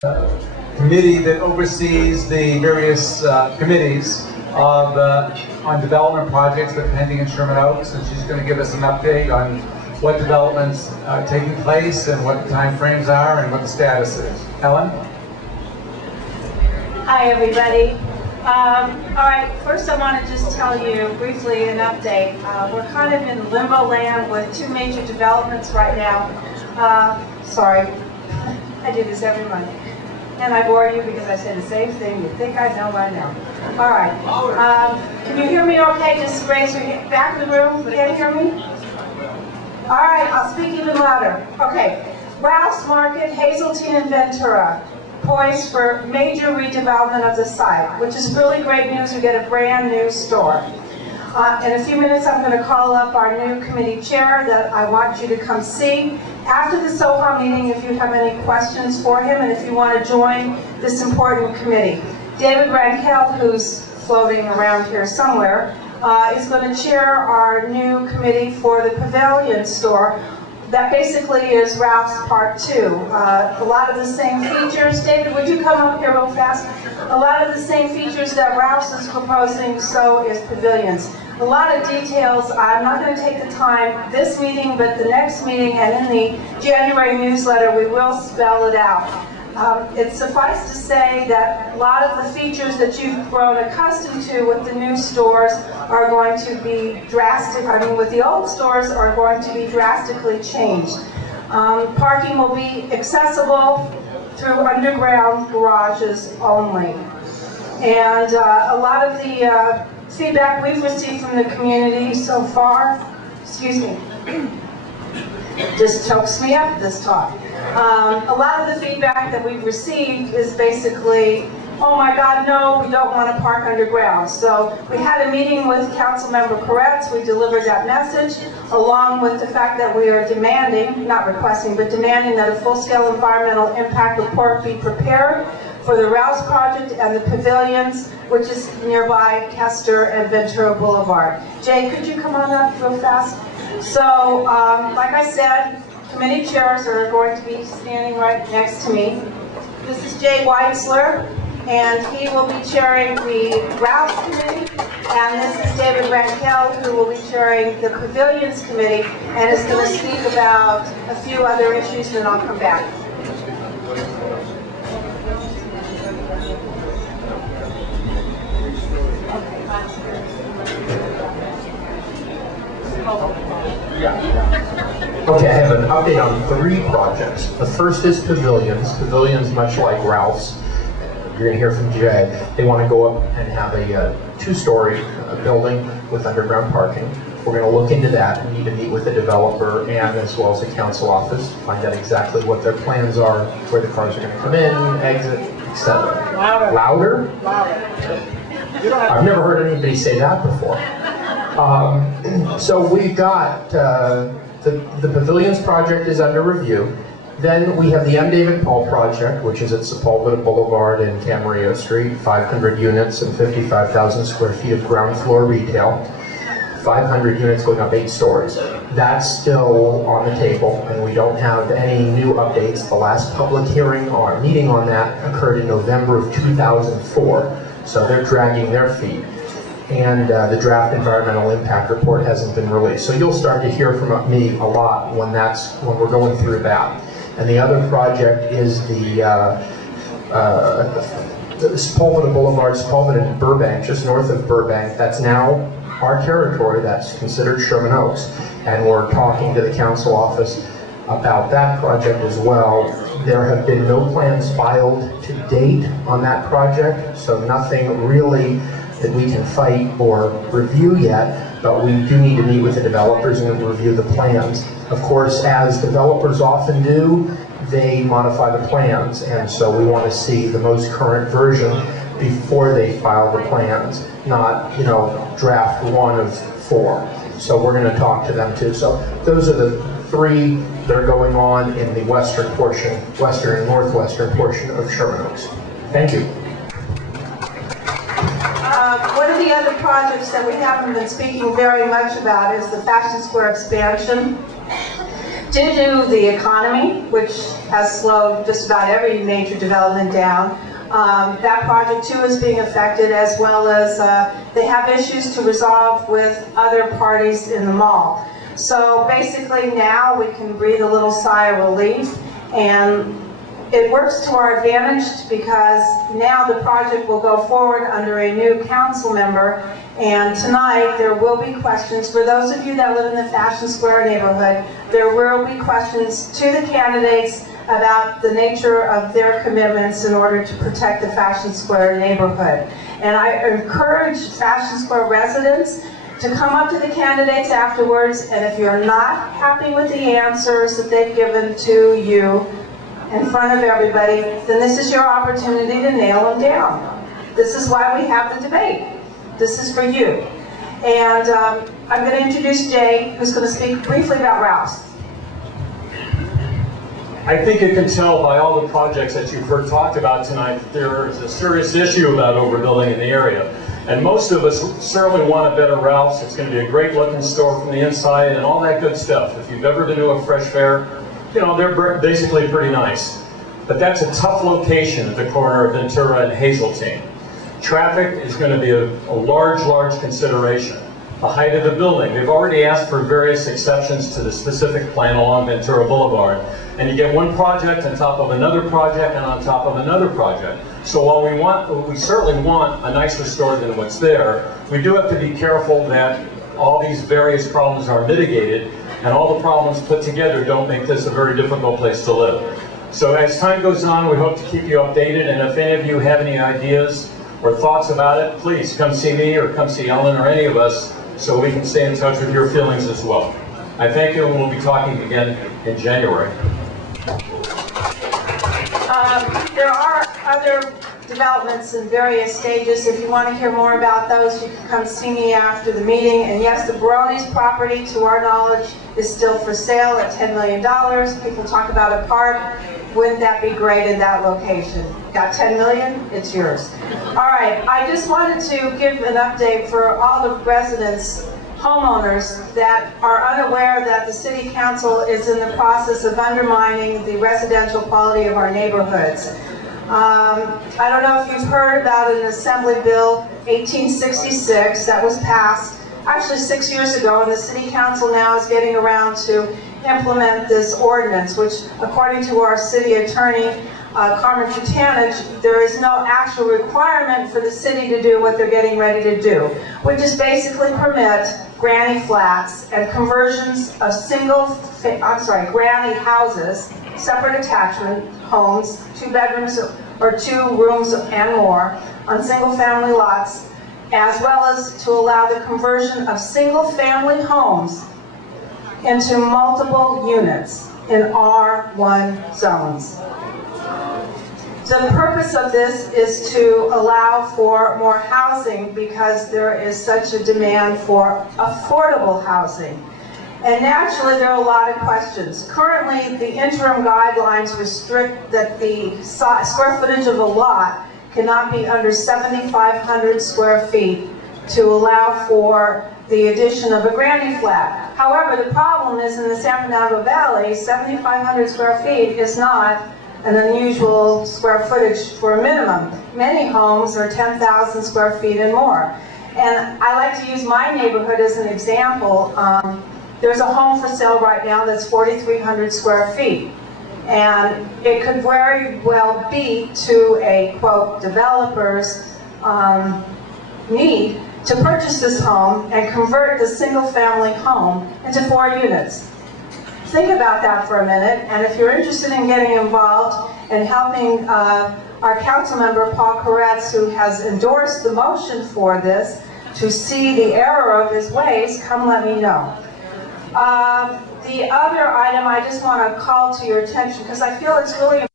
committee that oversees the various committees of on development projects that are pending in Sherman Oaks, and she's going to give us an update on what developments are taking place and what the time frames are and what the status is. Ellen? Hi everybody. All right, first I want to just tell you briefly an update. We're kind of in limbo land with two major developments right now. Sorry, I do this every Monday. And I bore you because I say the same thing you think I know by now. All right. Can you hear me okay? Just raise your hand. Back of the room. Can you hear me? All right. I'll speak even louder. Okay. Ralph's Market, Hazeltine, and Ventura, poised for major redevelopment of the site, which is really great news. We get a brand new store. In a few minutes, I'm going to call up our new committee chair that I want you to come see. After the Soha meeting, if you have any questions for him and if you want to join this important committee. David Rankel, who's floating around here somewhere, is going to chair our new committee for the Pavilion store. That basically is Ralph's Part 2. A lot of the same features. David, would you come up here real fast? A lot of the same features that Ralph's is proposing, so is Pavilion's. A lot of details. I'm not going to take the time this meeting, but the next meeting and in the January newsletter, we will spell it out. It suffice to say that a lot of the features that you've grown accustomed to with the new stores are going to be with the old stores are going to be drastically changed. Parking will be accessible through underground garages only. And a lot of the feedback we've received from the community so far, excuse me, just chokes me up, this talk. A lot of the feedback that we've received is basically, oh my God, no, we don't want to park underground. So we had a meeting with Councilmember Koretz. We delivered that message, along with the fact that we are demanding, not requesting, but demanding that a full-scale environmental impact report be prepared for the Rouse project and the Pavilions, which is nearby Kester and Ventura Boulevard. Jay, could you come on up real fast? So, like I said, committee chairs are going to be standing right next to me. This is Jay Weitzler, and he will be chairing the Rouse Committee, and this is David Rankel, who will be chairing the Pavilions Committee, and is going to speak about a few other issues, and then I'll come back. Okay, I have an update on 3 projects. The first is Pavilions. Pavilions, much like Ralph's, you're going to hear from Jay, they want to go up and have a 2-story building with underground parking. We're going to look into that. We need to meet with the developer and as well as the council office, find out exactly what their plans are, where the cars are going to come in, exit, etc. Louder? I've never heard anybody say that before. So we've got the Pavilions project is under review. Then we have the M. David Paul project, which is at Sepulveda Boulevard and Camarillo Street, 500 units and 55,000 square feet of ground floor retail. 500 units going up 8 stories. That's still on the table, and we don't have any new updates. The last public hearing or meeting on that occurred in November of 2004, so they're dragging their feet. And the draft environmental impact report hasn't been released. So you'll start to hear from me a lot when we're going through that. And the other project is the Sepulveda Boulevard, Sepulveda and Burbank, just north of Burbank. That's now our territory. That's considered Sherman Oaks. And we're talking to the council office about that project as well. There have been no plans filed to date on that project, so nothing really that we can fight or review yet, but we do need to meet with the developers and review the plans. Of course, as developers often do, they modify the plans, and so we want to see the most current version before they file the plans, not, draft 1 of 4. So we're going to talk to them too. So those are the 3 that are going on in the western and northwestern portion of Sherman Oaks. Thank you. One of the other projects that we haven't been speaking very much about is the Fashion Square expansion. Due to the economy, which has slowed just about every major development down, that project too is being affected, as well as they have issues to resolve with other parties in the mall. So basically now we can breathe a little sigh of relief, and it works to our advantage because now the project will go forward under a new council member, and tonight there will be questions. For those of you that live in the Fashion Square neighborhood, there will be questions to the candidates about the nature of their commitments in order to protect the Fashion Square neighborhood. And I encourage Fashion Square residents to come up to the candidates afterwards, and if you're not happy with the answers that they've given to you in front of everybody, then this is your opportunity to nail them down. This is why we have the debate. This is for you. And I'm going to introduce Jay, who's going to speak briefly about Rouse. I think you can tell by all the projects that you've heard talked about tonight that there is a serious issue about overbuilding in the area. And most of us certainly want a better Ralph's. It's going to be a great looking store from the inside and all that good stuff. If you've ever been to a Fresh Fair, you know, they're basically pretty nice. But that's a tough location at the corner of Ventura and Hazeltine. Traffic is going to be a large consideration. The height of the building, they've already asked for various exceptions to the specific plan along Ventura Boulevard. And you get one project on top of another project and on top of another project. So while we certainly want a nicer store than what's there, we do have to be careful that all these various problems are mitigated and all the problems put together don't make this a very difficult place to live. So as time goes on, we hope to keep you updated, and if any of you have any ideas or thoughts about it, please come see me or come see Ellen or any of us so we can stay in touch with your feelings as well. I thank you, and we'll be talking again in January. There are other developments in various stages. If you want to hear more about those, you can come see me after the meeting. And yes, the Baroni's property, to our knowledge, is still for sale at $10 million. People talk about a park. Wouldn't that be great in that location? Got 10 million? It's yours. All right, I just wanted to give an update for all the residents, homeowners that are unaware that the City Council is in the process of undermining the residential quality of our neighborhoods. I don't know if you've heard about an Assembly Bill 1866 that was passed actually 6 years ago, and the City Council now is getting around to implement this ordinance, which according to our city attorney, Carmen Trutanich, there is no actual requirement for the city to do what they're getting ready to do, which is basically permit granny flats and conversions of granny houses, separate attachment homes, 2 bedrooms or 2 rooms and more on single-family lots, as well as to allow the conversion of single-family homes into multiple units in R1 zones. The purpose of this is to allow for more housing because there is such a demand for affordable housing. And naturally, there are a lot of questions. Currently, the interim guidelines restrict that the square footage of a lot cannot be under 7,500 square feet to allow for the addition of a granny flat. However, the problem is in the San Fernando Valley, 7,500 square feet is not an unusual square footage for a minimum. Many homes are 10,000 square feet and more. And I like to use my neighborhood as an example. There's a home for sale right now that's 4,300 square feet. And it could very well be to a, quote, developer's need to purchase this home and convert the single-family home into 4 units. Think about that for a minute, and if you're interested in getting involved and helping our council member, Paul Koretz, who has endorsed the motion for this, to see the error of his ways, come let me know. The other item I just want to call to your attention, because I feel it's really important.